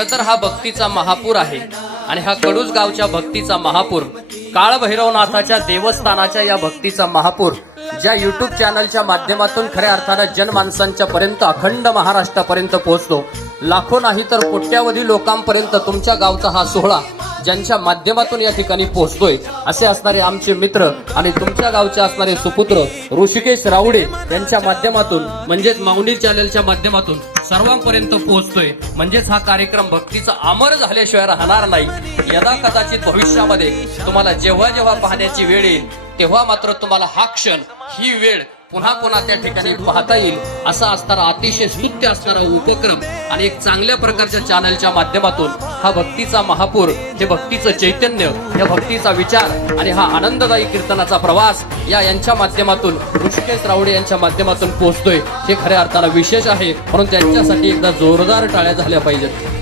खरं तर हा भक्तीचा महापूर आहे आणि हा कडूस गावच्या भक्तीचा महापूर, काळभैरवनाथाच्या देवस्थानाच्या या भक्तीचा महापूर ज्या युट्यूब चॅनलच्या माध्यमातून खऱ्या अर्थानं जनमानसांच्या पर्यंत अखंड महाराष्ट्रापर्यंत पोहोचतो, लाखो नाही तर कोट्यावधी लोकांपर्यंत तुमच्या गावचा हा सोहळा ज्यांच्या माध्यमातून या ठिकाणी पोहोचतोय असे असणारे आमचे मित्र आणि तुमच्या गावचे असणारे सुपुत्र ऋषिकेश राऊडे यांच्या माध्यमातून म्हणजेच माऊली चॅनलच्या माध्यमातून सर्वांपर्यंत पोहोचतोय। म्हणजेच हा कार्यक्रम भक्तीचा अमर झाल्याशिवाय राहणार नाही। यदा कदाचित भविष्यामध्ये तुम्हाला जेव्हा जेव्हा पाहण्याची वेळ येईल तेव्हा मात्र तुम्हाला हा क्षण, ही वेळ पुन्हा पुन्हा त्या ठिकाणी पाहता येईल असा असणारा अतिशय स्तुत्य असणारा उपक्रम आणि एक चांगल्या प्रकारच्या चॅनलच्या माध्यमातून हा भक्तीचा महापूर, हे भक्तीचं चैतन्य, या भक्तीचा विचार आणि हा आनंददायी कीर्तनाचा प्रवास यांच्या माध्यमातून ऋषिकेश राऊडे यांच्या माध्यमातून पोहोचतोय। हे खऱ्या अर्थानं विशेष आहे, म्हणून त्यांच्यासाठी एकदा जोरदार टाळ्या झाल्या पाहिजेत।